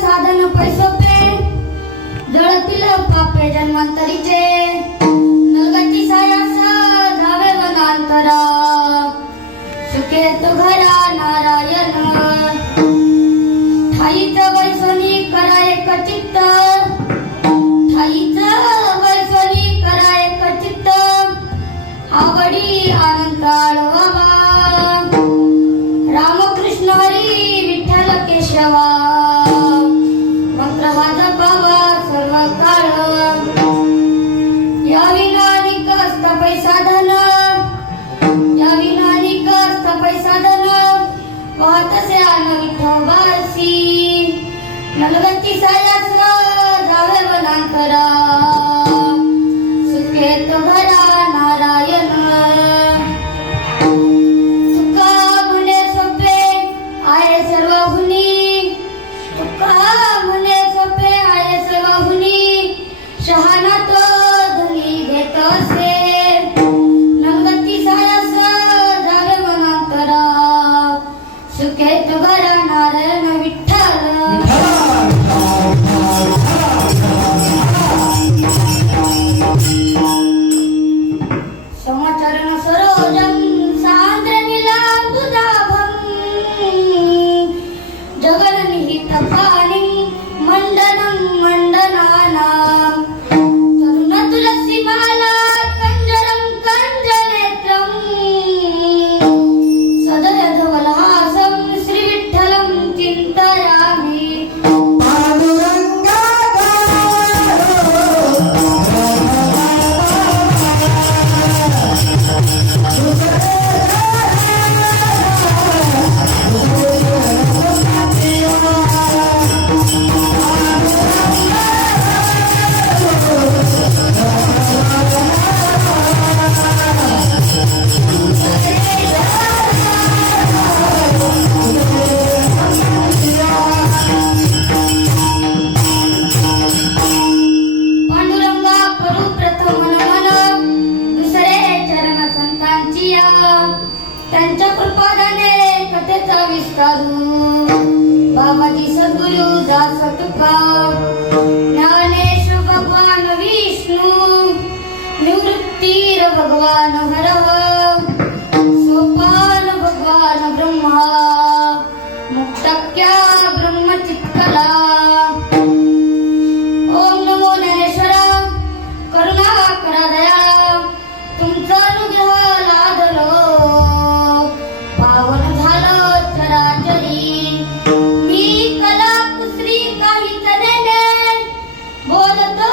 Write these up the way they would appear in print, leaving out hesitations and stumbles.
साधन पैसोपे जळतील पापे जन्मांतरीचे नरगती सायास जावे वनांतरा सुखे तो घरा नारायण ठाईच वैसोनी करा एक चित्त ठाईच वैसोनी करा एक चित्त आवडी आनंद आळवावा रामकृष्ण हरी विठ्ठल केशवा मंत्र माझा बाबा सर्व काळ या विनानिक असता पैसा धन या विनानिक असता पैसा धन वाहतसे आन विठोबासी नलगती सायास जावे वनांतरा सुखेत भरा नारायण तुका म्हणे सोपे आहे सर्व हुनी तुका म्हणे सोपे आहे सर्व हुनी शहाणा तो धनी घेत असे नलगती सायास जावे वनांतरा सुखेत भरा नारायण विठ्ठल समाचरण सरोजं सान्द्रनीलाम्बुजाभं जगन्निहितपाणिं मण्डनं मण्डनानां तरुणतुलसीमाला कञ्जरं कञ्जनेत्रं सदयधवलहासं श्रीविठ्ठलं चिन्तयामि पांडुरंगा करू प्रथम नमन दुसरे चरण संतांचिया त्यांच्या कृपादाने कथेचा विस्तारू बाबाजी सद्गुरु दास तुका ज्ञानेश्वर भगवान विष्णू निवृत्तीर भगवान हरः सोपान भगवान ब्रह्मा मुक्तक्या ब्रह्मचित्कला ओम नमो ज्ञानेश्वरा करुणा करा दया तुमचा अनुग्रह लादलो पावन झालं चराचरी मी कला कुसरी काही तऱ्हेने बोलतो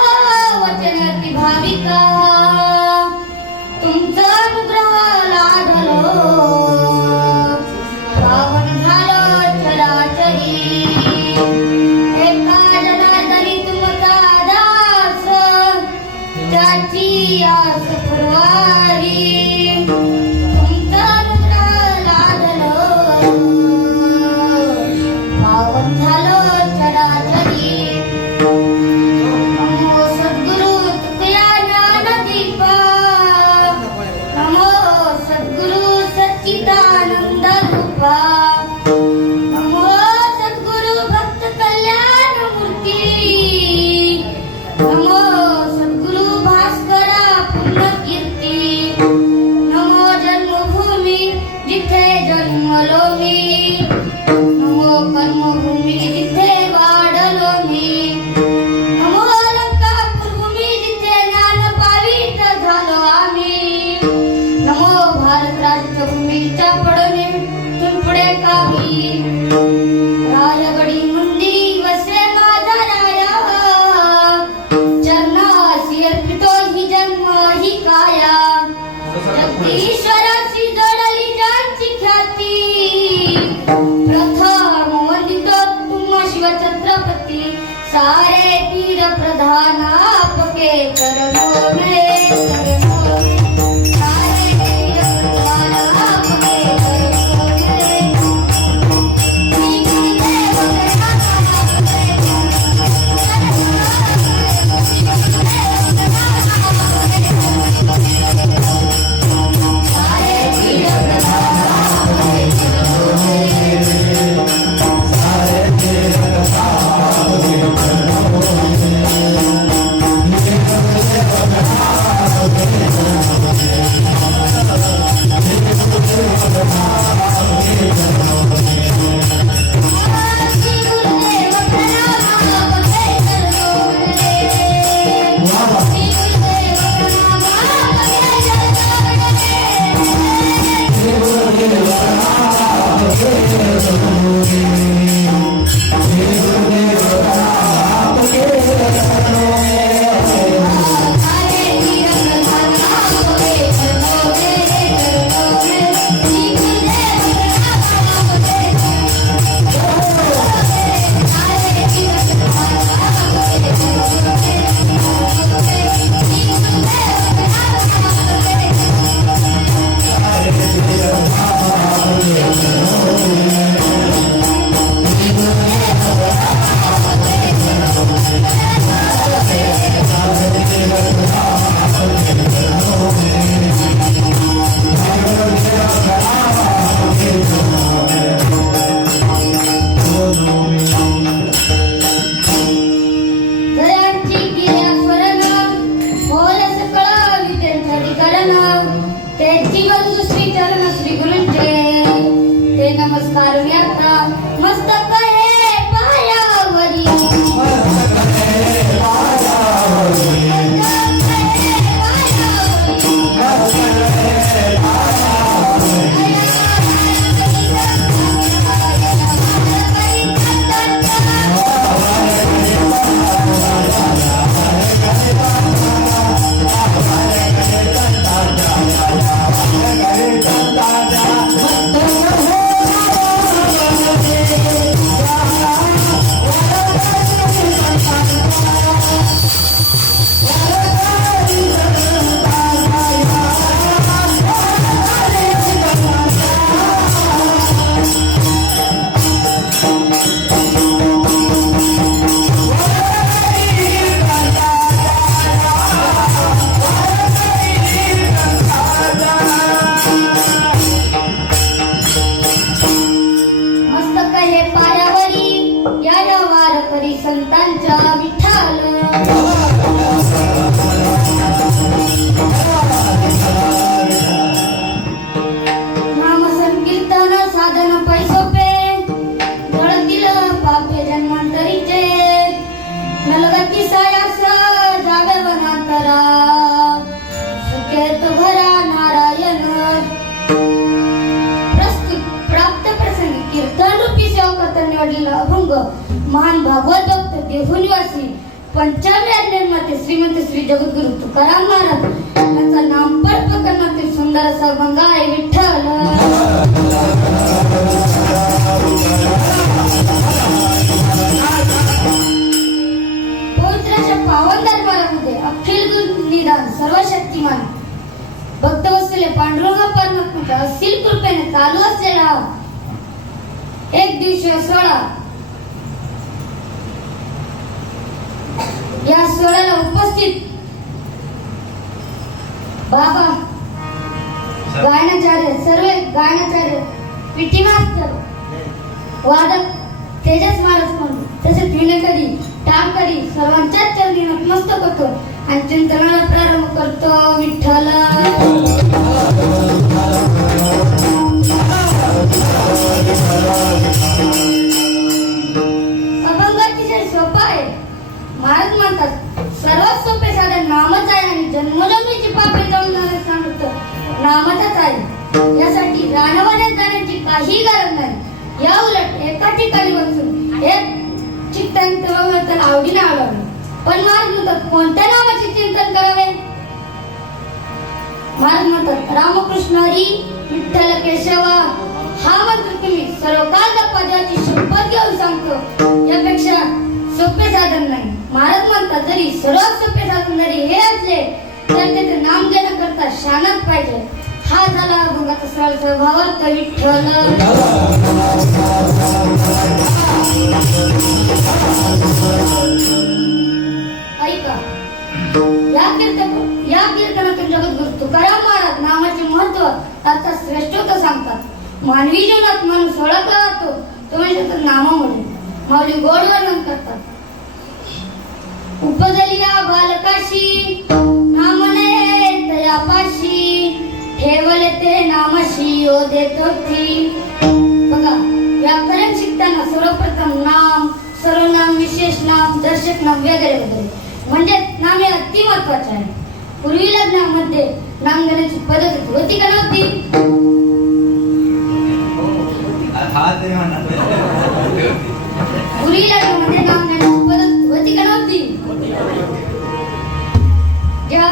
वचन ती भाविका तुमचा अनुग्रह लादलो पावन झालं चराचरी एका जनार्दनी तुमचा दास त्याची आस पुरवारी तुमचा अनुग्रह लादलो पावन झालं चराचरी नमो सद्गुरु तुकया ज्ञानदीपा नमो सद्गुरु सच्चिदानंद रूपा नमो सद्गुरु भक्त कल्याण मूर्ती नमो सद्गुरु भास्करा पुण्य कीर्ती नमो जन्मभूमी जिथे जन्मलो मी नमो कर्मभूमी जिथे वाढलो मी नमो अलंकापूर भूमी जिथे ज्ञान पावित झालो आम्ही नमो भारत राज्यभूमीच्या पडणे तुंपडे कामी रायगडी मंदी वसे माझा राया चरणासी अर्पितो ही जन्म ही काया जगदीश्वराशी जोडली ज्यांची ख्याती प्रथम वंदितो तुम शिवछत्रपती सारे तीर प्रधान आपके चरणों में शरणों में सारे तीर प्रधान आपके चरणों में श्री गुरुदेव सारे तीर प्रधान आपके चरणों में उद्धार करी संतांच्या विठ्ठल. नाम संकीर्तन साधन पैसोपे गळतील पापे जन्मांतरीचे. नलगती सायास जावे वनांतरा सुखे तो घरा नारायण. प्राप्त प्रसंगी कीर्तन रूपी सेवकर्ता निवडलेला अभंग महान भागवत भक्त देहू निवासी पंचव्याज्ञांमध्ये श्रीमंत श्री जगद्गुरु तुकाराम महाराज यांचा नामपट प्रकरणातील सुंदर असा अभंग आहे विठ्ठल. पवित्राच्या पावन दरबारामध्ये अखिल गुण निदान सर्वशक्तिमान भक्त वत्सले पांडुरंग परमात्म्याच्या असील कृपेने चालू असलेला एक दिवशीय सोहळा. या सोहळ्याला उपस्थित बाबा गायनाचार्य, सर्व गायनाचार्य, पीटी मास्तर, वादक तेजस महाराज म्हणून तसेच विनेकरी टाळकरी सर्वांच्याच चरणी नतमस्तक होतो आणि चिंतनाला प्रारंभ करतो विठ्ठल. अभंग अतिशय सोपा आहे. महाराज म्हणतात सर्वात सोपे साधन नामच आहे आणि जन्मजन्मीची पापे जाऊन सांगतो नामाचाच आहे. यासाठी रानवण्यात जाण्याची काही गरज नाही. या उलट एका ठिकाणी बसून एक चिंतन आवडीने आवडावे. पण महाराज म्हणतात कोणत्या नामाचे चिंतन करावे. महाराज म्हणतात रामकृष्ण हरी विठ्ठल केशवा हा मंत्र तुम्ही सर्व काळ जपा देवाची शपथ घेऊन सांगतो. यापेक्षा सोपे साधन नाही. महाराज म्हणतात जरी सर्वात सोपे साधन जरी हे असले तर त्याचे नाम घेण्याकरता शानच पाहिजे. हा झाला अभंगाचा सरळ स्वभावार्थ विठ्ठल. ऐका या कीर्तनातून जगद्गुरु तुकाराम महाराज नामाचे महत्व अर्थात श्रेष्ठत्व सांगतात. मानवी जीवनात माणूस ओळखला जातो तो म्हणजे तर नामामुळे. माऊली गोड वर्णन करतात. उपजलिया बालकाशी नाम नये तयापाशी ठेवले ते नामशी ओ देतो ती. बघा व्याकरण शिकताना सर्वप्रथम नाम, सर्वनाम, विशेष नाम, दर्शक नाम वगैरे वगैरे म्हणजे नाम हे अति महत्वाचे आहे. पूर्वी लग्नामध्ये नाम घेण्याची पद्धत होती का नव्हती. पूर्वी लग्नामध्ये नाम घेण्याची पद्धत होती का नव्हती. जेव्हा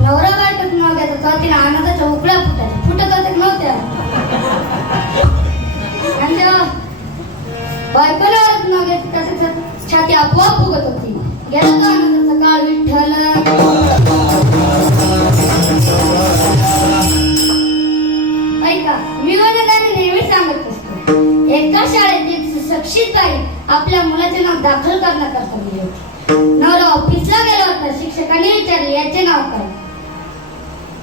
नवरा बायकोत नाव घ्यायचा तेव्हा तिला आनंदाच्या उकळ्या फुटत होत्या नव्हत्या. आणि जेव्हा बायकोला नाव घ्यायचं त्याच्या छाती आपोआप फुगत होती. गेला तो आनंदाचा काळ विठ्ठल. ऐका मी नेहमी सांगत असतो एका शाळेत एक सुशिक्षित बाई आपल्या मुलाचे नाव दाखल करण्याकरता गेली होती. नवरा ऑफिसला गेला होता. शिक्षकांनी विचारले याचे नाव काय.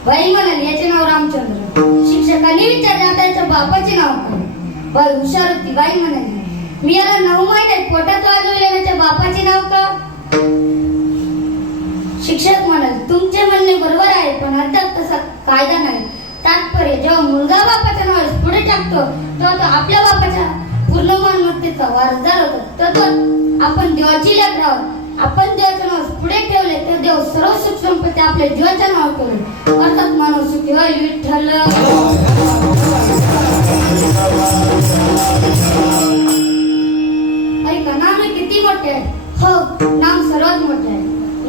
बाई म्हणाली याचे नाव रामचंद्र. शिक्षकांनी विचारले आता याच्या बापाचे नाव काय. बाई हुशार होती. बाई म्हणाली मी याला 9 महिन्यात पोटात वाजवले याच्या बापाचे नाव का. शिक्षक म्हणाले तुमचे म्हणणे बरोबर आहे पण अद्याप तसा कायदा नाही. तात्पर्य जेव्हा मुलगा बापाच्या नावास पुढे टाकतो तेव्हा तो आपल्या बापाच्या पूर्ण मालमत्तेचा वारसदार होतो. तर आपण देवाची लेकरं आहोत. आपण देवाच्या नावास पुढे ठेवले तर देव सर्व सुख संपत्ती आपल्या जीवाच्या नाव ठेवले. अर्थात मानव सुखी होईल विठ्ठल. ऐका नाम किती मोठे आहे. हो नाम सर्वात मोठे आहे.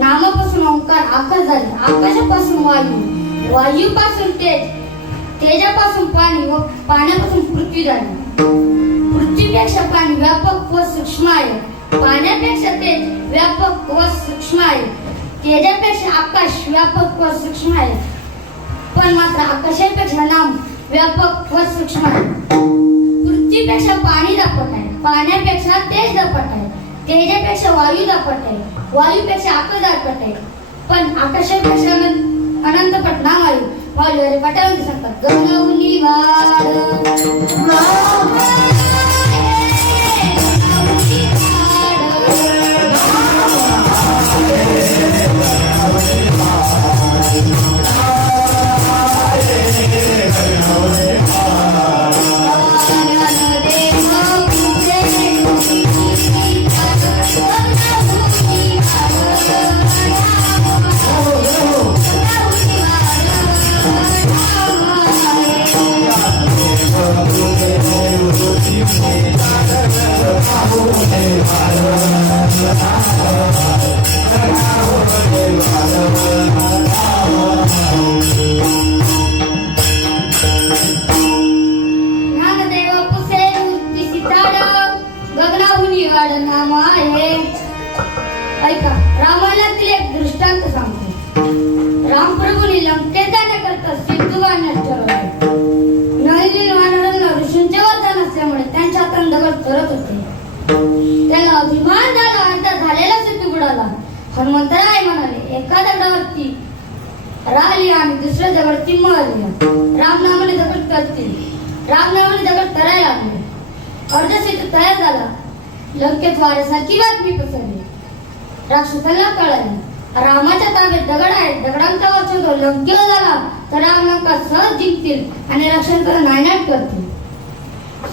नामापासून ओंकार आकाश झाले. आकाशापासून वायू, वायूपासून तेज, तेजापासून पाणी व पाण्यापासून पृथ्वी झाली. पृथ्वीपेक्षा पाणी व्यापक व सूक्ष्म आहे. पाण्यापेक्षा तेज व्यापक व सूक्ष्म आहे. तेजापेक्षा आकाश व्यापक व सूक्ष्म आहे. पण मात्र आकाशापेक्षा नाम व्यापक व सूक्ष्म आहे. पृथ्वीपेक्षा पाणी दपट आहे. पाण्यापेक्षा तेज दपट आहे. तेजापेक्षा वायू दपट आहे. वायूपेक्षा आकाश दपट आहे. पण आकाशापेक्षा अनंतपट नाम वायू. वायू पटामध्ये सांगतात गगनउनी वाढ आहे. ऐका, रामायणातील एक दृष्टांत सांगतो. रामप्रभूंनी लंकेत जाण्याकरता सिंधू बांधण्यास ठरवले. नळीनील वानरांना ऋषींचे वरदान असल्यामुळे त्यांच्या हातात दगड तरत होते. त्याला अभिमान झाला आणि त्या झालेला सिंधू बुडाला. हनुमंतराय म्हणाले, एका दगडावरती राहिली आणि दुसऱ्या दगडावरती मरली. रामनामाने दगड तरतील. रामनामाने दगड तरायला लागले. अर्ध सेतू तयार झाला. लंकेत वाऱ्यासारखी बातमी पसरली. राक्षसांना कळाले रामाच्या ताब्यात दगड आहे. दगडांचा वर्ष लंकेवर झाला तर राम लंका सहज जिंकतील आणि राक्षसांना नायनाट करतील.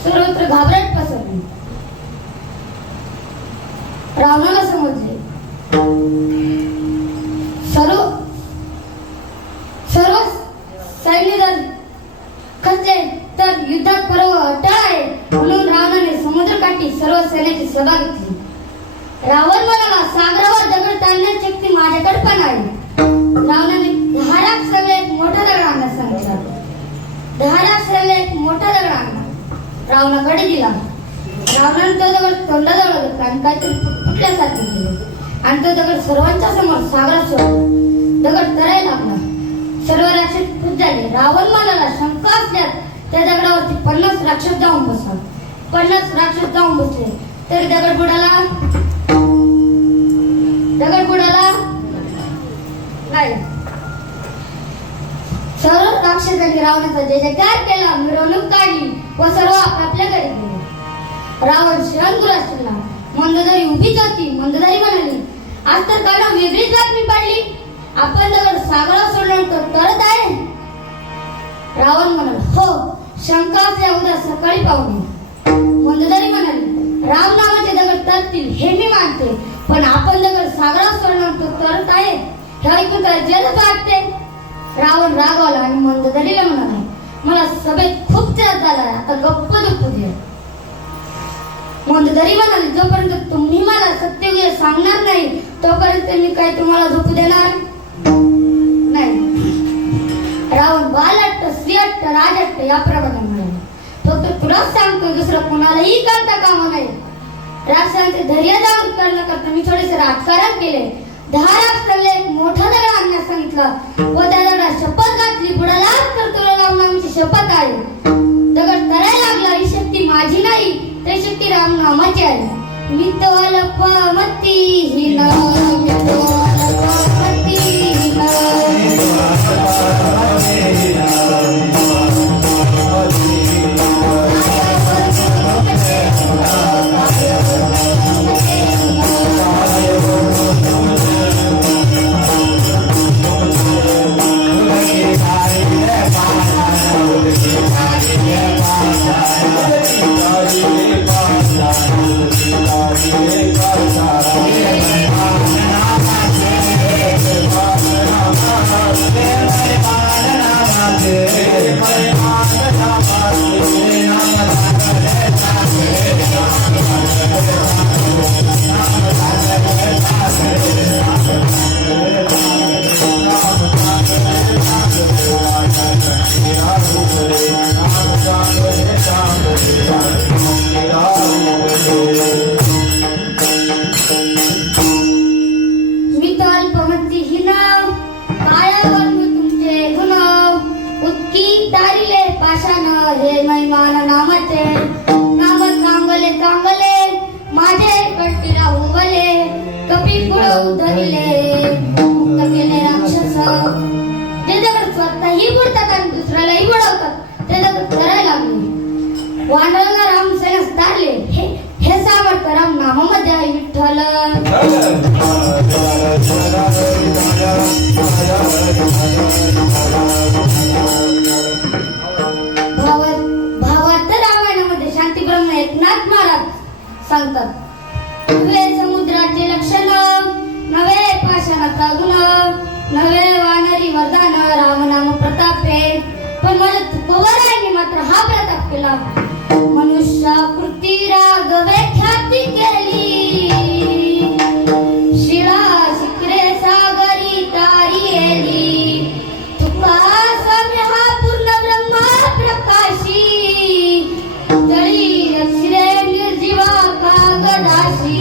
सर्वत्र घाबरट पसरली. रावणाला समजले सर्व सैन्य जर खचले तर युद्धात पर्व अटळ आहे. म्हणून रावणाने समुद्रकाठी सर्व सैन्याची सभा घेतली. रावण म्हणाला, सागरावर दगड ताणण्याची शक्ती माझ्याकडे पण आहे. रावणाने 10 लाख सगळे एक मोठा दगड आणण्यास सांगितला. 10 लाख सगळे एक मोठा दगड आणला. रावणाकडे दिला. रावणाने तो दगड तोंडाजवळ घेतला आणि काहीतरी फुटल्यासारखे केले आणि तो दगड सर्वांच्या समोर सागरात सोडला. दगड तरायला लागला. सर्व राक्षस खुश झाले. रावण म्हणाला, शंका असल्यास त्या दगडावरती 50 राक्षस जाऊन बसला. 50 राक्षस जाऊन बसले तरी दगड बुडाला नाही. सर्व राक्षसांनी रावणाचा जय जयकार केला. मिरवणूक काढली व सर्व आपापल्या घरी गेले. रावण शरणगुरास शिरला. मंदोदरी उभीच होती. मंदोदरी म्हणाली, आज तर कानावर वेगळीच बातमी पडली. आपण दगड सागरावर सोडल्यानंतर तरत आहे. रावण म्हणाला, हो, शंका असल्या उद्या सकाळी पाहूया. मंदोदरी म्हणाली, राम नावाचे दगड तरतील हे मी मानते, पण आपण दगड सागरावर सोडल्यानंतर तरत आहे हे ऐकून तर जलच वाटते. रावण रागावला आणि मंदोदरीला म्हणाला, मला सभेत खूप त्रास झाला, आता गप्प झोपू दे. मंदोदरी म्हणाली, जोपर्यंत तुम्ही मला सत्य सांगणार नाही तोपर्यंत मी काय तुम्हाला झोपू देणार नाही. रावण बालहट्ट, स्त्रीहट्ट, राजहट्ट याप्रमाणे म्हणाले, फक्त तुलाच सांगतो, दुसरं कोणालाही करता कामा नाही. राक्षसांचे धैर्य जागृत करण्याकरता मी थोडेसे राजकारण केले. 10 लाख सगळे एक मोठा दगड आणण्यास सांगितलं व त्या दगडात शपथ घातली. बुडाला तर तुला रामनामाची शपथ आहे. दगड तरायला लागला. ही शक्ती माझी नाही, ती शक्ती राम नामाची आहे. मितोलपमतीहीन हे महिमान नामाचे. नामच चांगले चांगले माझे कंठीला उभले. कपी कुळ उधविले मुक्त केले राक्षस. ते दगड स्वतःही बुडतात आणि दुसऱ्यालाही बुडवतात. ते दगड करायला लागले. वानरांना राम सेनास तारले. हे सामर्थ्य राम नामामध्ये आहे. विठ्ठल भावार्थ रामायणामध्ये शांती ब्रह्म एकनाथ महाराज सांगतात, नवे समुद्राचे लक्षण, नवे पाषाणाचा गुण, नवे वानरी वरदान, रामनाम प्रतापे. पण मला तुकोबरायांनी मात्र हा प्रताप केला. मनुष्याकृती रागवे ख्याती केली. शिळा शिखरे सागरी तारी येली. तुका स्वामी हा पूर्ण ब्रह्मा प्रकाशी. तळी अक्षरे निर्जीवा कागदाशी.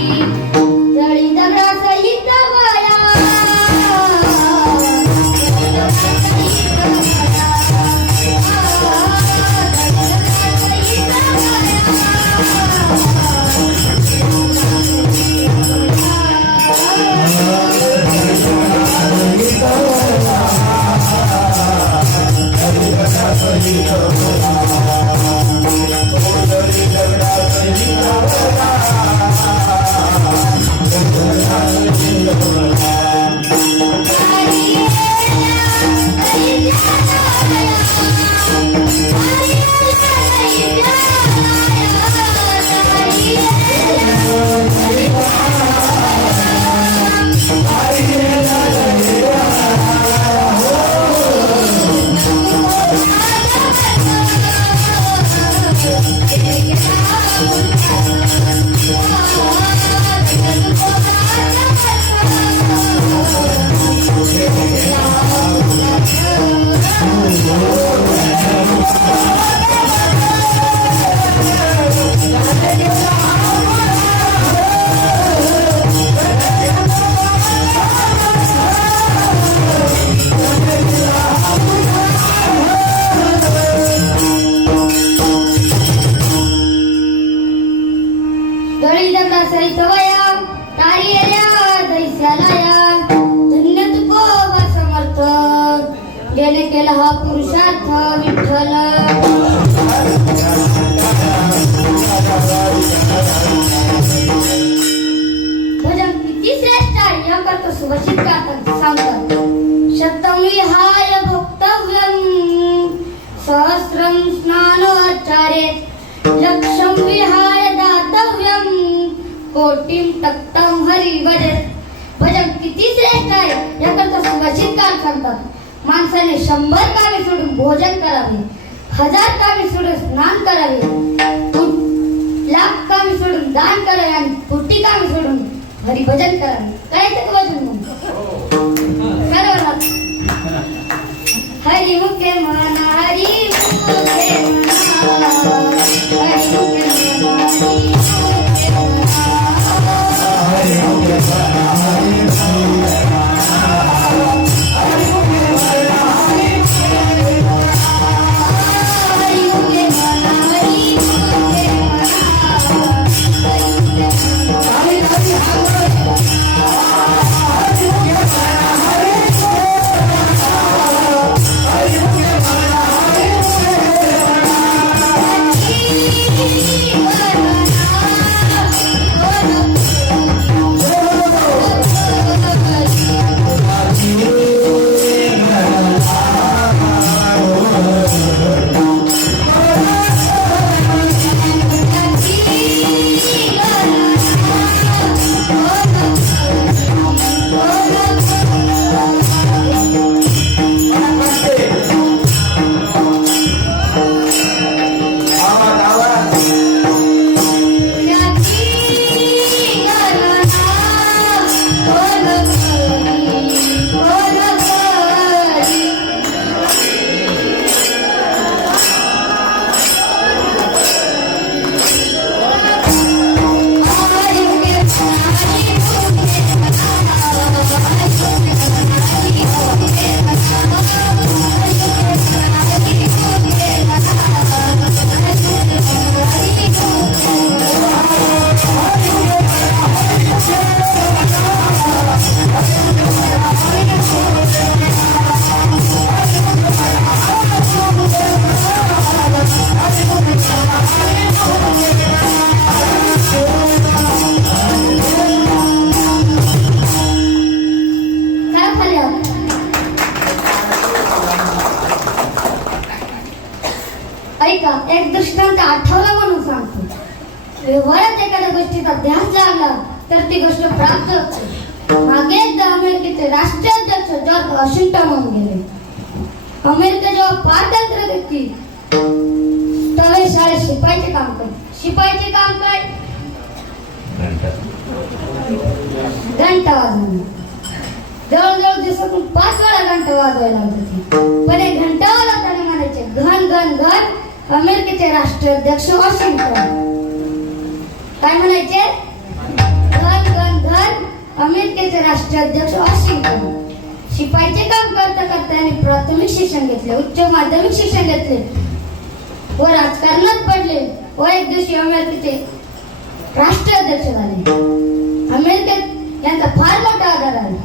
केला हा पुरुषार्थ विठ्ठल. भजन किती श्रेष्ठ आहे याकरता सुभाषित गातात सांगतात. शतम विहाय भक्तव्यम सहस्रम स्नानाचार्ये लक्षम विहाय दातव्यम कोटिम तक्तम हरि भजत. भजन किती श्रेष्ठ आहे याकरता सुभाषित गात सांगतात. माणसाने 100 कामे सोडून भोजन करावे, 1000 कामे सोडून स्नान करावे, लाख कामे सोडून दान करावे आणि कोटी कामे सोडून हरिभजन करावे. करायचं का भजन मग? बरोबर ना? हरी मुखे म्हणा, हरी मुखे म्हणा, हरी मुखे म्हणा, हरी मुखे म्हणा, हरी मुखे म्हणा. ऐका, एक दृष्टांत आठवला म्हणून सांगतो. व्यवहारात एखाद्या गोष्टीचा ध्यास लागला तर ती गोष्ट प्राप्त होते. मागे एकदा अमेरिकेचे राष्ट्राध्यक्ष जॉर्ज वॉशिंग्टन होऊन गेले. अमेरिका जेव्हा पारतंत्र्य देते तेव्हा शाळेत शिपाईचे काम करते. शिपाईचे काम काय? घंटा वाजवणे. जवळजवळ दिवसातून 5 वेळा घंटा वाजवायला होते. पण एक घंटावाला त्याने म्हणायचे, घन घन घन अमेरिकेचे राष्ट्राध्यक्ष वॉशिंग्टन. काय म्हणायचे? घन घन घन अमेरिकेचे राष्ट्राध्यक्ष वॉशिंग्टन. शिपाईचे काम करता करता त्यांनी प्राथमिक शिक्षण घेतले, उच्च माध्यमिक शिक्षण घेतले व राजकारणात पडले व एक दिवशी अमेरिकेचे राष्ट्राध्यक्ष झाले. अमेरिकेत यांचा फार मोठा आदर आहे.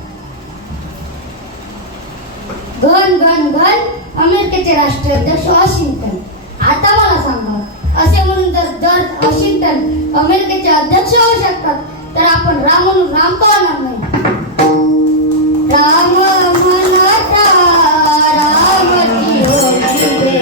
घन घन घन अमेरिकेचे राष्ट्राध्यक्ष वॉशिंग्टन. आता मला सांगा, असे म्हणून जर वॉशिंग्टन अमेरिकेचे अध्यक्ष होऊ शकतात तर आपण राम म्हणून राम का होणार नाही? राम म्हणता रामची होती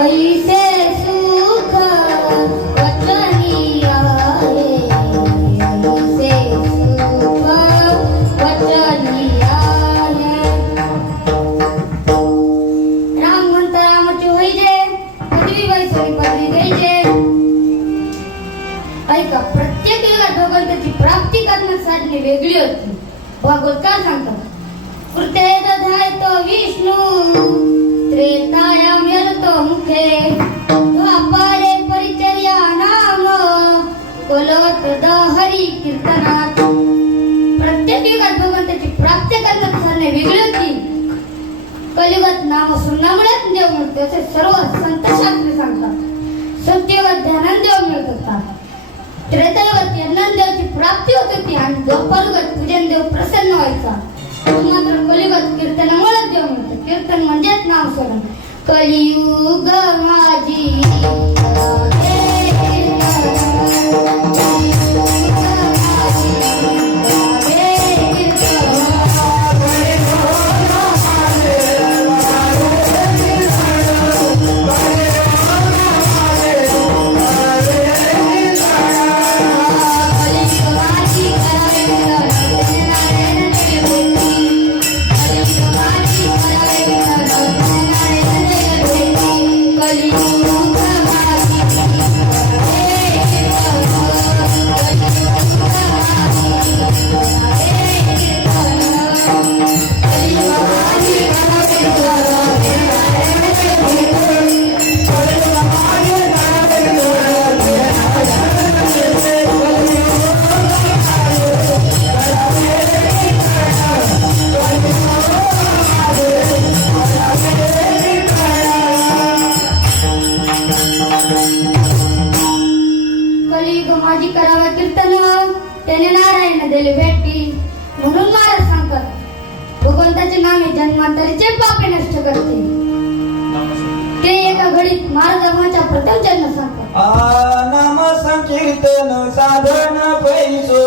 ऐसे सुख वचनी आहे, ऐसे सुख वचनी आहे. राम म्हणत रामाची होई जे, पदवी वैसरी पदवी द्यायचे. ऐका, प्रत्येक युगात भगवंताची प्राप्ती करण्याची साधने वेगळी होती. भागवतकार सांगतात, कृते दधायतो विष्णू त्रेतायाम यलतो मुखे द्वापारे परिचर्या नाम कोलवत द हरी कीर्तनात. प्रत्येक युगात भगवंताची प्राप्ती करण्याची साधने वेगळी होती. कलियुगात नाम सुनामुळेच देव मिळतो असे सर्व संत शास्त्री सांगतात. सत्ययुगात ध्यानान देव मिळत होता. त्रेतायुगात ज्ञानदेवाची प्राप्ती होत होती आणि द्वापारयुगात पूजन देव प्रसन्न व्हायचा. मात्र कलियुगात कीर्तनामुळे देव मिळतो. कीर्तन म्हणजेच नाम स्मरण. कलियुग माझी माझी करावा कीर्तन त्याने नारायण दिले भेटी. म्हणून महाराज सांगतात, भगवंताचे नाम हे जन्मांतरीचे पापे नष्ट करते. ते एका घडीत महाराजांच्या प्रथम जन्म सांगतात. नाम संकीर्तन साधन पैसो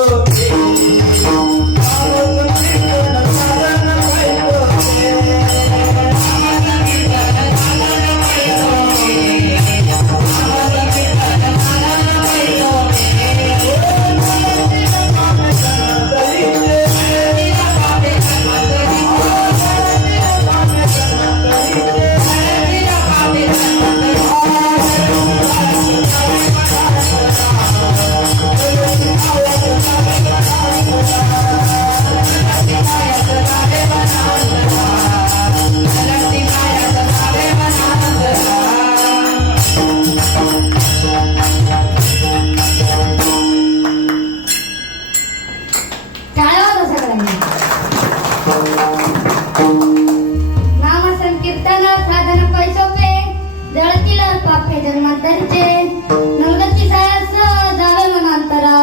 जन्मांतरचे नवगती सायास जावे मनांतरा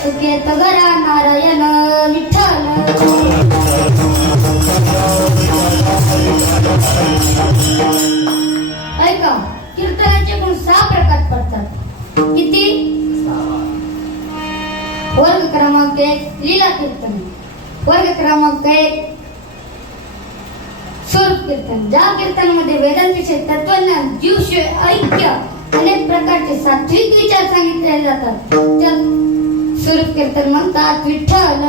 सुखेत घरा नारायण विठ्ठल. ऐका, कीर्तनाचे गुण 6 प्रकार पडतात. किती? वर्ग क्रमांक 1 लीला कीर्तन. वर्ग क्रमांक 1 स्वरूप कीर्तन. ज्या कीर्तनामध्ये वेदांविषयी तत्वज्ञान, जीवशिव ऐक्य, अनेक प्रकारचे सात्विक विचार सांगितले जातात त्यात स्वरूप कीर्तन म्हणतात. विठ्ठल.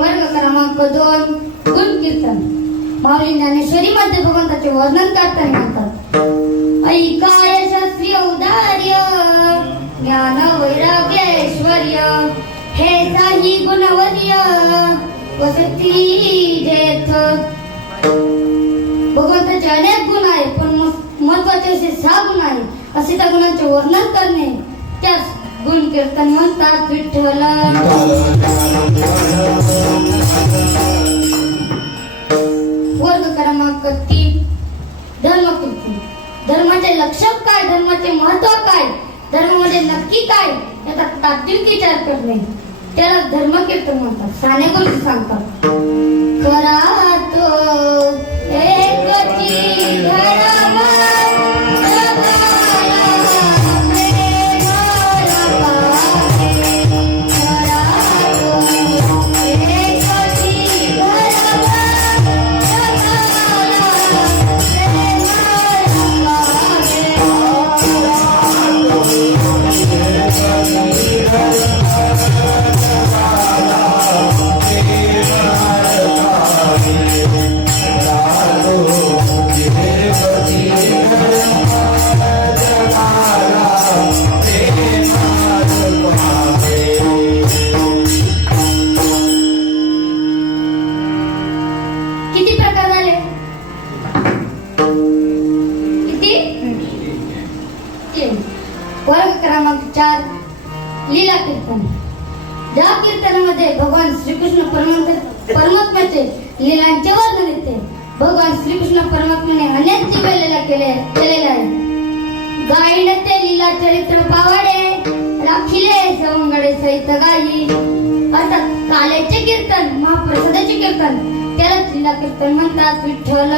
वर्ग क्रमांक 2 गुण कीर्तन. माऊली ज्ञानेश्वरी मध्ये भगवंताचे वर्णन करताना म्हणतात, ऐकाय शास्त्रीय औदार्य ज्ञान वैराग्य ऐश्वर्य हे साही गुणवर्य वसती जेथ. भगवंताचे अनेक गुण आहेत पण महत्वाचे असे 6 गुण आहेत. असे त्या गुणांचे वर्णन करणे त्यास गुण कीर्तन म्हणतात. विठ्ठल. वर्ग क्रमांक 3 धर्म कीर्तन. धर्माचे लक्षण काय, धर्माचे महत्व काय, धर्म म्हणजे नक्की काय याचा तात्विक विचार करणे त्याला धर्म कीर्तन म्हणतात. साने गुरु सांगतात, करा तो एकची धर्म कीर्तन श्रीकृष्ण परमात्म्याचे लीलांचे वर्णन येते. भगवान श्रीकृष्ण परमात्म्याने अनेक दिव्य लीला केलेल्या आहेत. गायीने ते लीला चरित्र पावाडे, राखिले सवंगडे सहित गायी. अर्थात काल्याचे कीर्तन, महाप्रसादाचे कीर्तन, त्यालाच लीला कीर्तन म्हणतात. विठ्ठल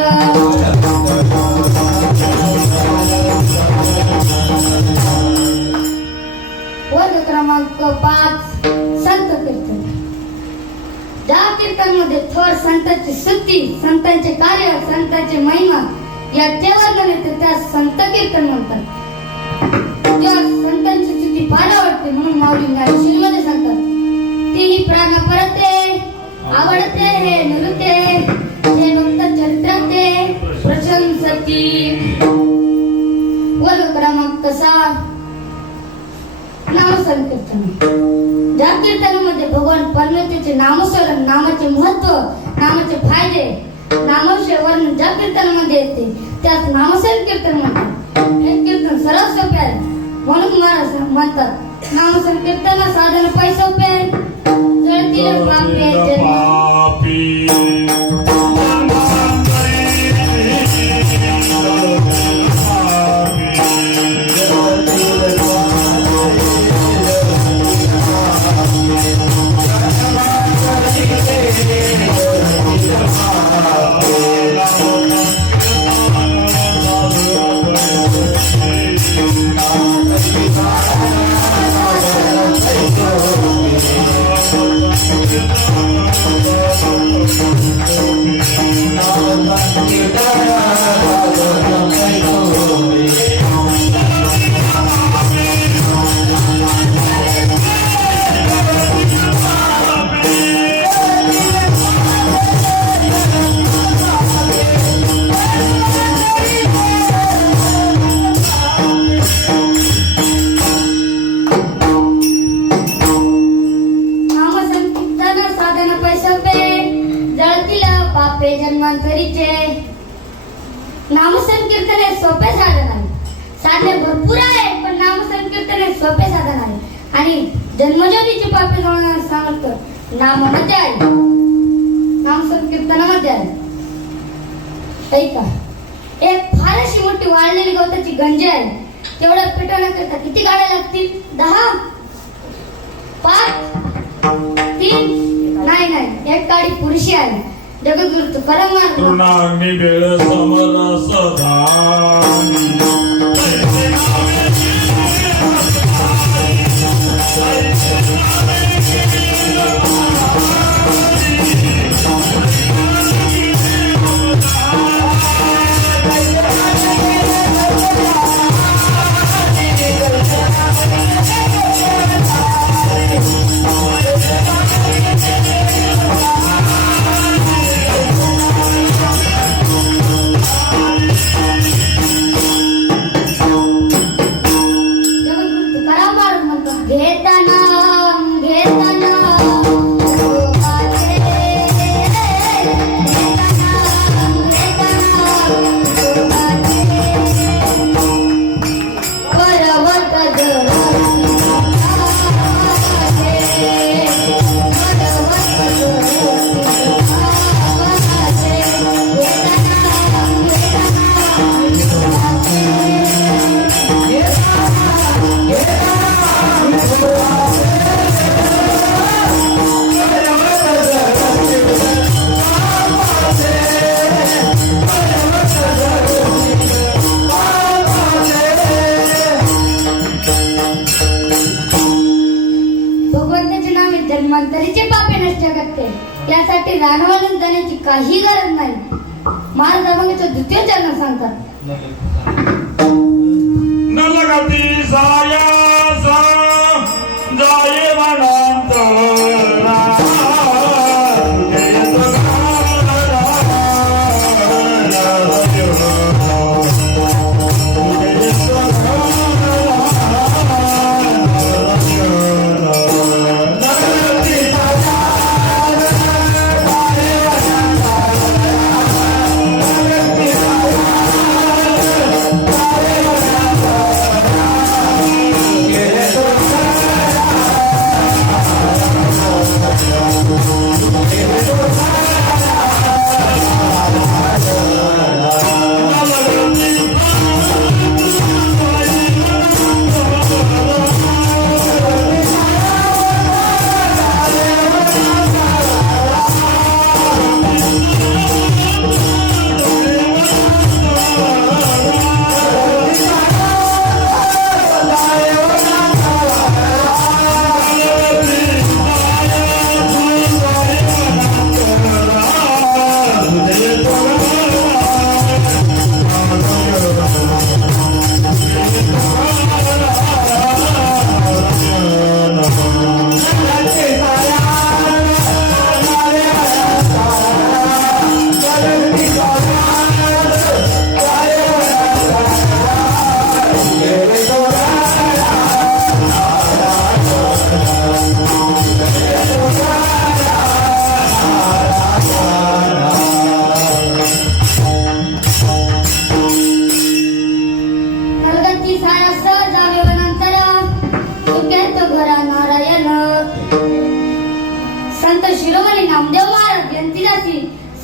वर्ग क्रमांक 5 संत कीर्तन. ज्या कीर्तनमध्ये थोर संतांची स्तुती, संतांचे कार्य, संतांचे महिमा याचे वर्णन येते त्या संत कीर्तन म्हणतात. त्या संतांची स्तुती फार आवडते म्हणून माऊली मध्ये सांगतात, ती प्राण परते आवडते हे नृत्य हे भक्त चरित्राते प्रशंसती. वर्ग क्रमांक 6 नामसंकीर्तन. ज्या कीर्तनामध्ये भगवान परमेश्वराचे नामस्मरण, नामाचे महत्व, नामाचे फायदे, नामाविषयी वर्णन ज्या कीर्तनामध्ये येते त्यात नामसंकीर्तन म्हणतात. हे कीर्तन सर्व सोपे आहे म्हणून महाराज म्हणतात, नामसंकीर्तन साधन पै सोपे जळतील पापे जन्मांतरीचे. नामसंकीर्तन हे सोपे साधन आहे. साधने भरपूर आहे पण नामसंकीर्तन हे सोपे साधन आहे आणि जन्मजोनीची पापे जाण्यास सांगतो नामामध्ये आहे, नामसंकीर्तनामध्ये आहे. ऐका, एक फार अशी मोठी वाळलेली गवताची गंजी आहे. तेवढ्या पेटवण्याकरता किती गाड्या लागतील? 10, 5, 3? नाही, एक गाडी पुरुषी आहे. जगद्गुरु तुकाराम तृणाग्नी बेळ समरस धानी जन्मांतरीचे पापे नष्ट करते. यासाठी रानवळून जाण्याची काही गरज नाही. महाराज द्वितीय चरण सांगतात, न लगती सायासा जाये वनांतरा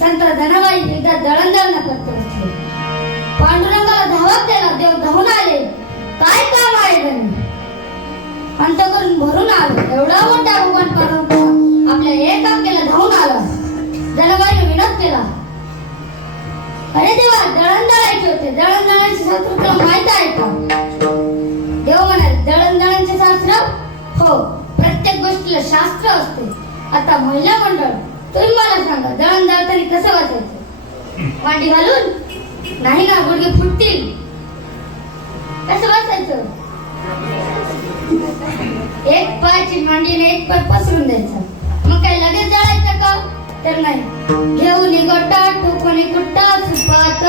संत धनवाई एकदा दळणदळण करत असले. पांडुरंगाला धावत त्याला देव धावून आले. काय काम आहे धनी? अंत करून भरून आलो. एवढा मोठा भगवान पांडुरंग आपल्या एकांकेला धावून आला. धनवाईने विनोद केला, अरे देवा, दळण दळायचे होते. दळण दळायचे शास्त्र तुला माहित आहे का? देव म्हणाले, दळण दळायचे शास्त्र? हो, प्रत्येक गोष्टीला शास्त्र असते. आता महिला मंडळ, तुम्ही मला सांगा, दळण दळताना कसं वाचायचं? मांडी घालून? नाही ना, गुडघे फुटतील. कसं वाचायचं? एक पायाची मांडीने एक पाय पसरून द्यायचा. मग काय लगेच दळायचं का? तर नाही. घेऊन गोटा ठोकून कुट्टा सुपात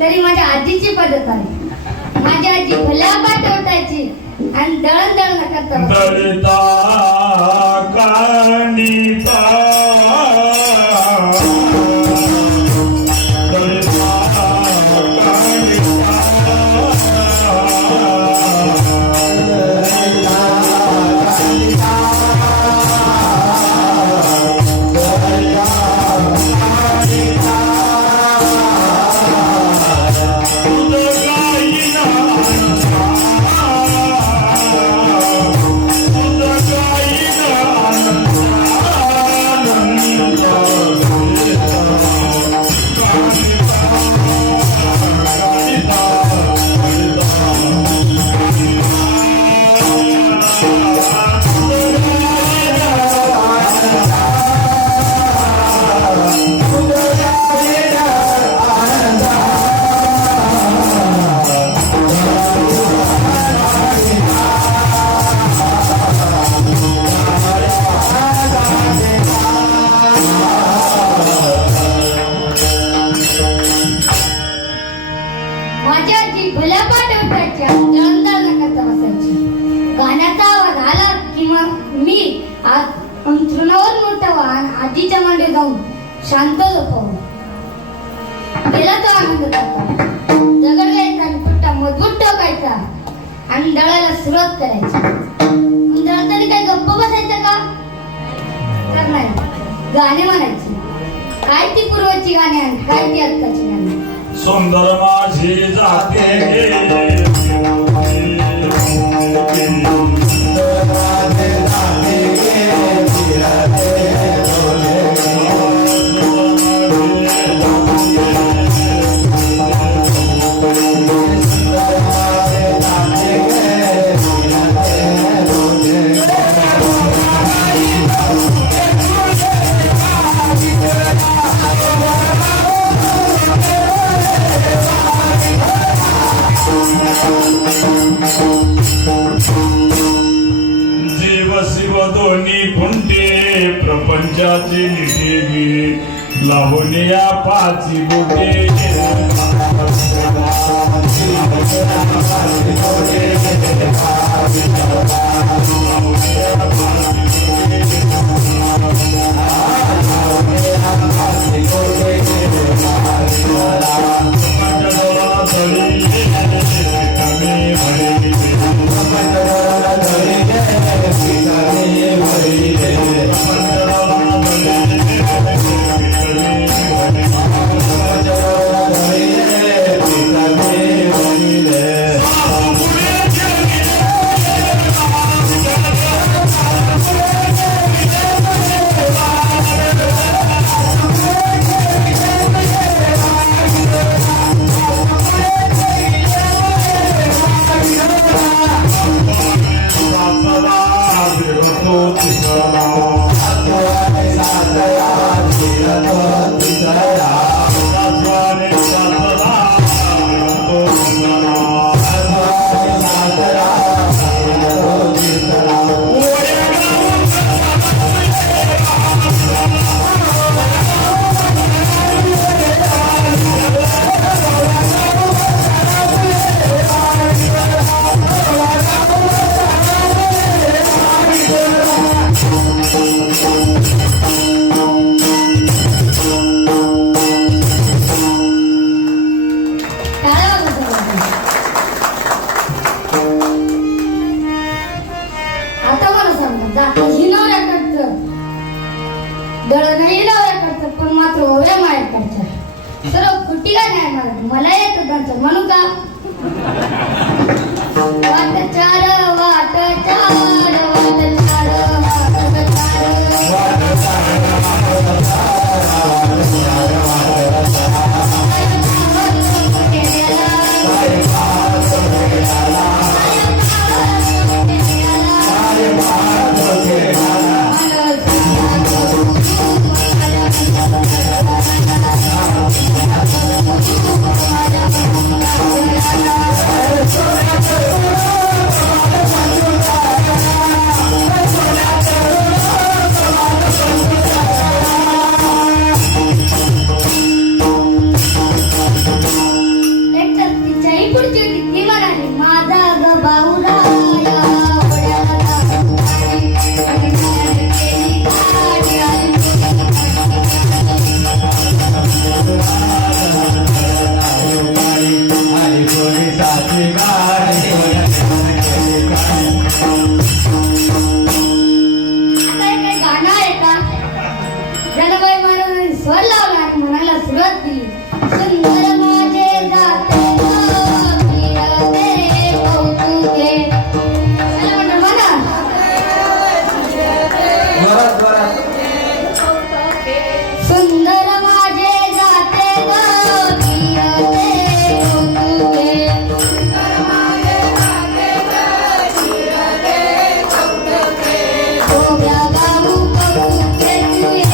तरी माझ्या आजीची पद्धत आहे. माझी आजी भल्या पाठ उठायची आणि दळण दळण करता दळता कानिता अंथरुणावर मोठा वाहन आजीच्या मांडी जाऊन शांत झोपवलं. गेला तो आनंद करता. दगड घ्यायचा आणि पुट्टा मजबूत ठोकायचा आणि दळायला सुरुवात करायची. दळताना काही गप्प बसायचं का? तर नाही, गाणे म्हणायचे. काय ती पूर्वाची गाणी आणि काय ती आत्ताची गाणी. सुंदर माझी जाते जीव शिव दोन्ही खुंटे प्रपंचाची निषेधी लावून या पाची बोटे Thank you. नाही मला येतं त्यांचं म्हणू का वाट चार वाट चार वाट चार वाट चार स्वर लावला आणि म्हणायला सुरुवात केली सुंदर माझे जाते फिरते कौतुके चला म्हणा म्हणा सुंदर माझे जाते फिरते कौतुके गोव्या गाऊ कौतुके तू ये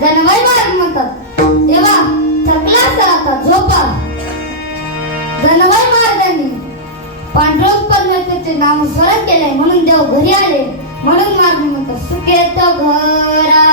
जनवय मार्ग म्हणतात तेव्हा थकला तर आता झोपा जनवय मार्गाने पांडुरंग परमेश्वराचे नामस्मरण केले म्हणून देव घरी आले म्हणून मार्ग म्हणतात सुखेत घरा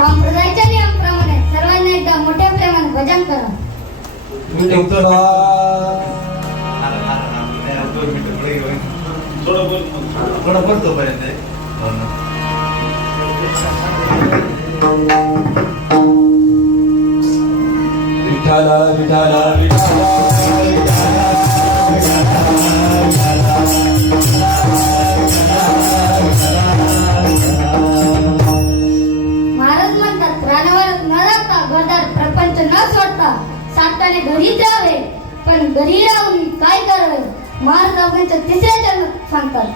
संप्रदायाच्या नियमाप्रमाणे सर्वांनी एकदा मोठ्या प्रेमाने भजन करा. विठ्ठला थोडं बोलतो पर्यंत विठ्ठला विठ्ठला विठ्ठला महाराज म्हणतात रानावर न राहता घरदार प्रपंच न सोडता साताने घरी जावे, पण घरी राहून काय करावे. महाराज अवघ्यांच्या तिसऱ्या चरणात सांगतात.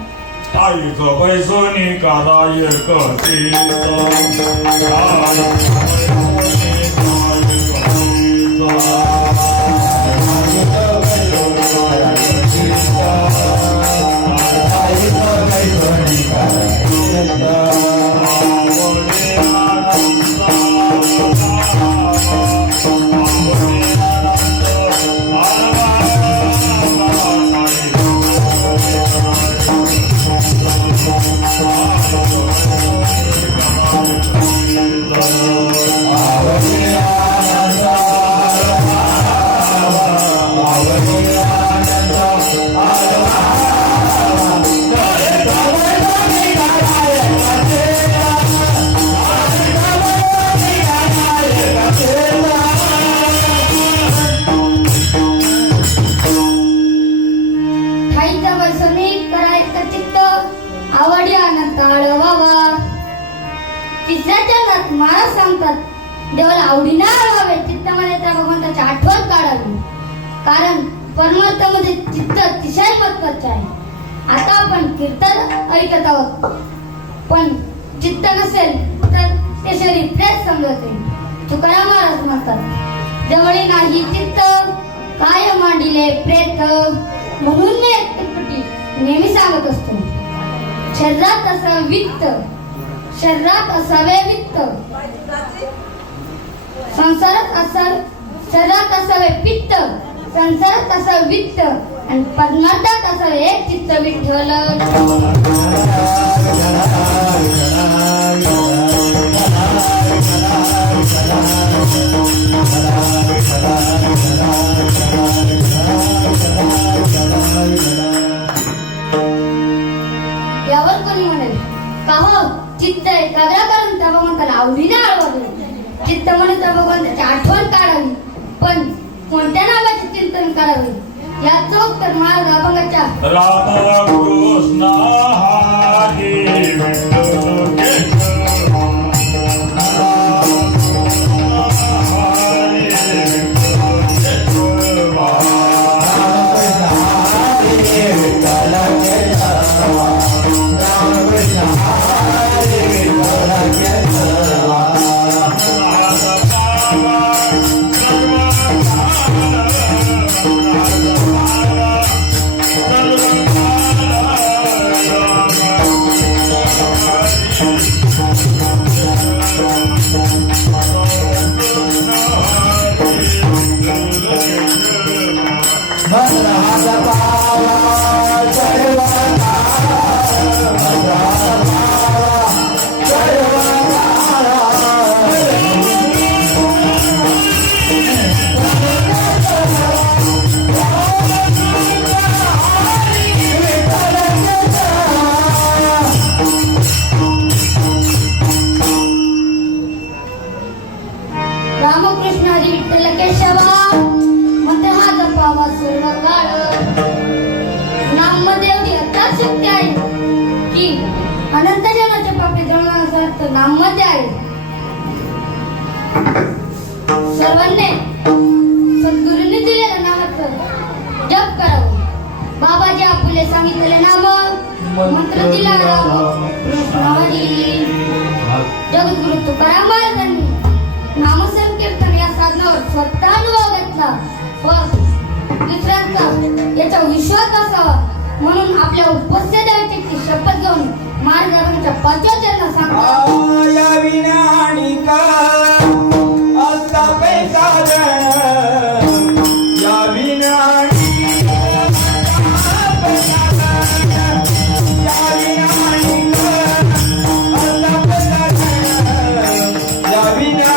ताईच बैसोनी कराय कसे ठाईचा बैसोनी करायचं चित्त आवडी आनंद आळवावा. तिसऱ्या चरणात महाराज सांगतात देवाला आवडीने आळवावे, चित्तामध्ये त्या भगवंताची आठवण काढावी, कारण परमार्थामध्ये चित्त अतिशय महत्वाचे आहे. आता आपण कीर्तन ऐकत आहोत, पण चित्त नसेल तर ते शरीर प्रेत समजते. तुकाराम महाराज म्हणतात जवळी नाही चित्त काय मांडिले प्रेत, म्हणून मी एकटी नेहमी सांगत असतो शरीरात असावे वित्त, शरीरात असावे वित्त, संसारात असावे, शरीरात असावे पित्त, संसारात असावे वित्त, आणि परमार्थात असावे एक चित्त विठ्ठल. यावर कोणी म्हणेल का हो चित्त एकाग्र करून त्या भगवंताला आवडीने आळवावे, चित्त म्हणून त्या भगवंताची आठवण काढावी, पण कोणत्या नावाचे चिंतन करावे. याचं उत्तर महाराज अभंगाच्या राधा कृष्ण हरी विठ्ठल केशव हरी रामकृष्ण हरी विठ्ठल केशवा म्हणते हा जपावा सर्व काळ. नाममध्ये एवढी अर्थात शक्ती आहे की अनंत जनाचे पापे जळण्यासारखं नाममध्ये आहे. सर्वांनी सद्गुरूंनी दिलेल्या नामाचं जप करावं. बाबाजी आपुले सांगितलेले नाम मंत्र दिला राम कृष्ण हरी. जगद्गुरु तुकाराम महाराजांनी नामसंकीर्तन या साधनावर स्वतः अनुभव घेतला व दुसऱ्यांचा याचा विश्वास असावा म्हणून आपल्या उपस्थित देवाची शपथ घेऊन महाराजांच्या पाचव्या चरणात सांगतात. या विना आणि का असता पैसा या विना या विना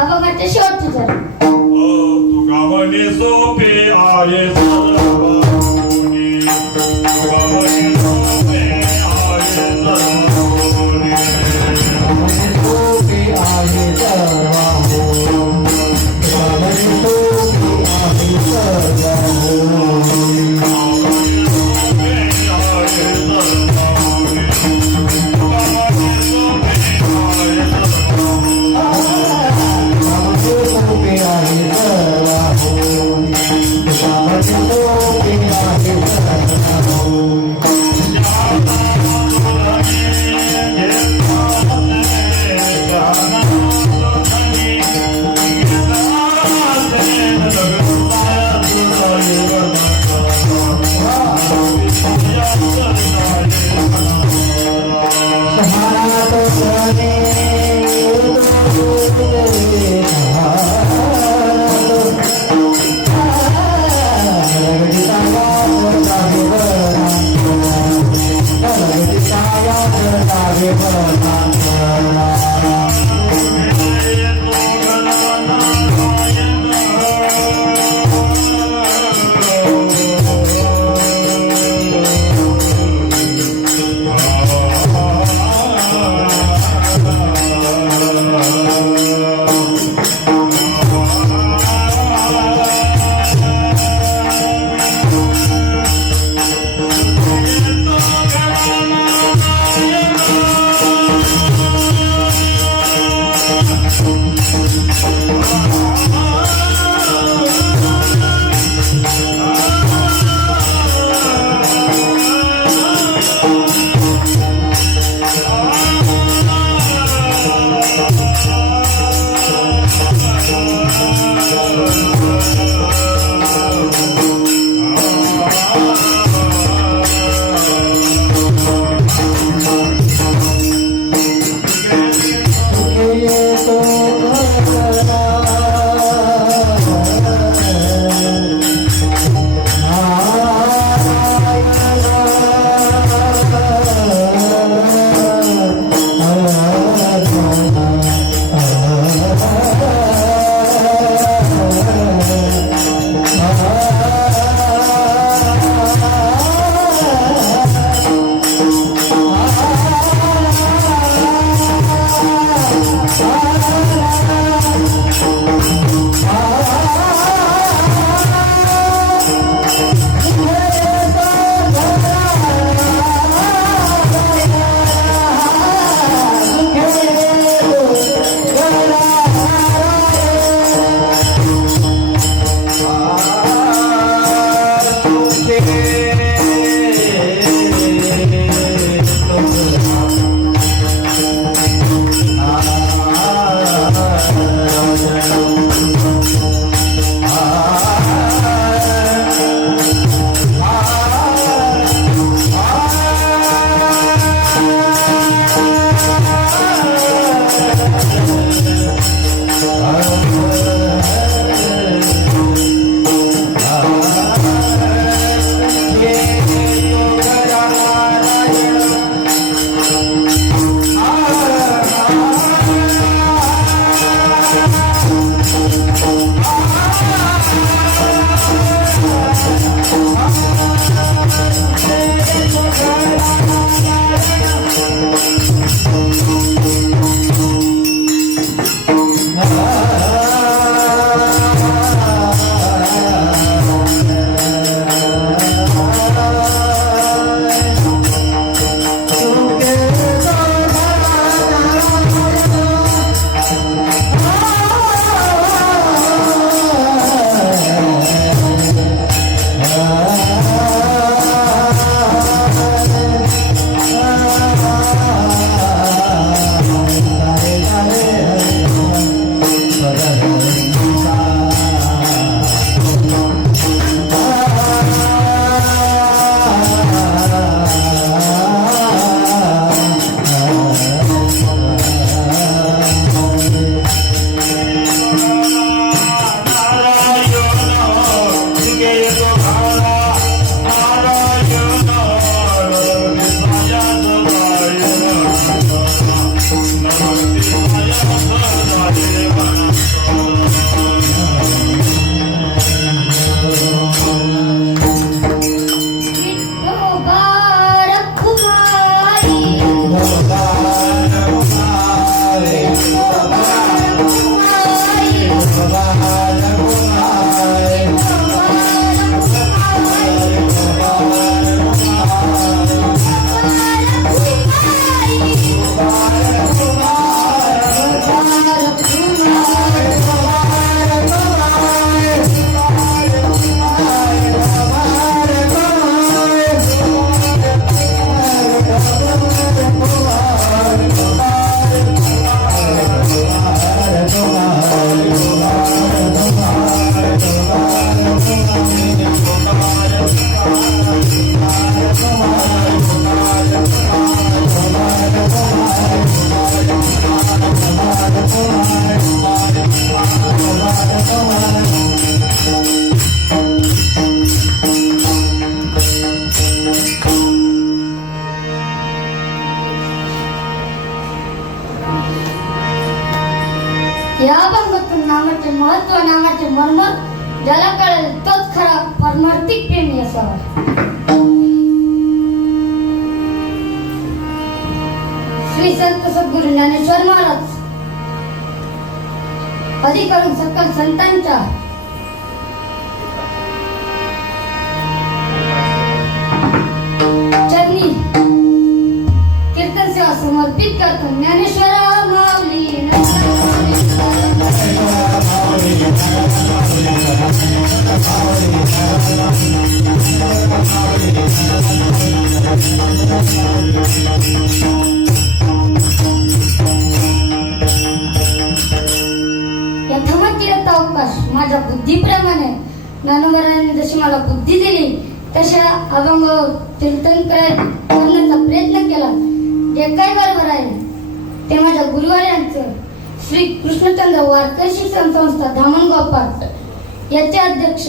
हा बघा ते शेवटचं जरा तुका म्हणे सोपे आहे सर्वांनी. तुका म्हणे सोपे आहे सर्वांनी. सोपे आहे सर्वांनी. सोपे आहे सर्वांनी. नामाचे महत्व, नामाचे मर्म ज्याला कळेल तोच खरा परमार्थिक प्रेमी असावा. श्री संत सद्गुरू ज्ञानेश्वर महाराज अधिकरून सकल संतांच्या चरणी कीर्तन सेवा समर्पित करतो. ज्ञानेश्वरा माऊली यथामतीयता अवकाश माझ्या बुद्धीप्रमाणे ज्ञानोबरांनी जशी मला बुद्धी दिली तशा अभंग कीर्तन करण्याचा प्रयत्न केला. जे काही बरोबर आहे ते माझ्या गुरुवाऱ्यांचं श्री कृष्णचंद्र वारकरी शिक्षण संस्था धामणगाव पाट याचे अध्यक्ष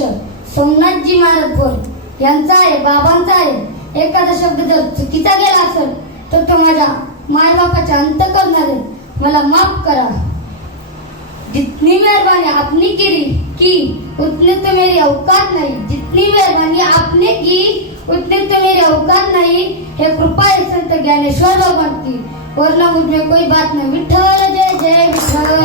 सोमनाथजी महाराज भोर यांचा आहे, बाबांचा आहे. एखादा शब्द जर चुकीचा गेला असेल तर तो माझ्या मायबापाच्या अंत करणारे मला माफ करा. जितनी मेहरबानी आपने की उतने तो मेरी औकात नहीं. जितनी मेहरबानी आपने की उतने तो मेरी औकात नहीं. हे कृपा है संत ज्ञानेश्वर भगवान की, वरना मुझ में कोई बात नहीं. विठ्ठल जय जय विठ्ठल.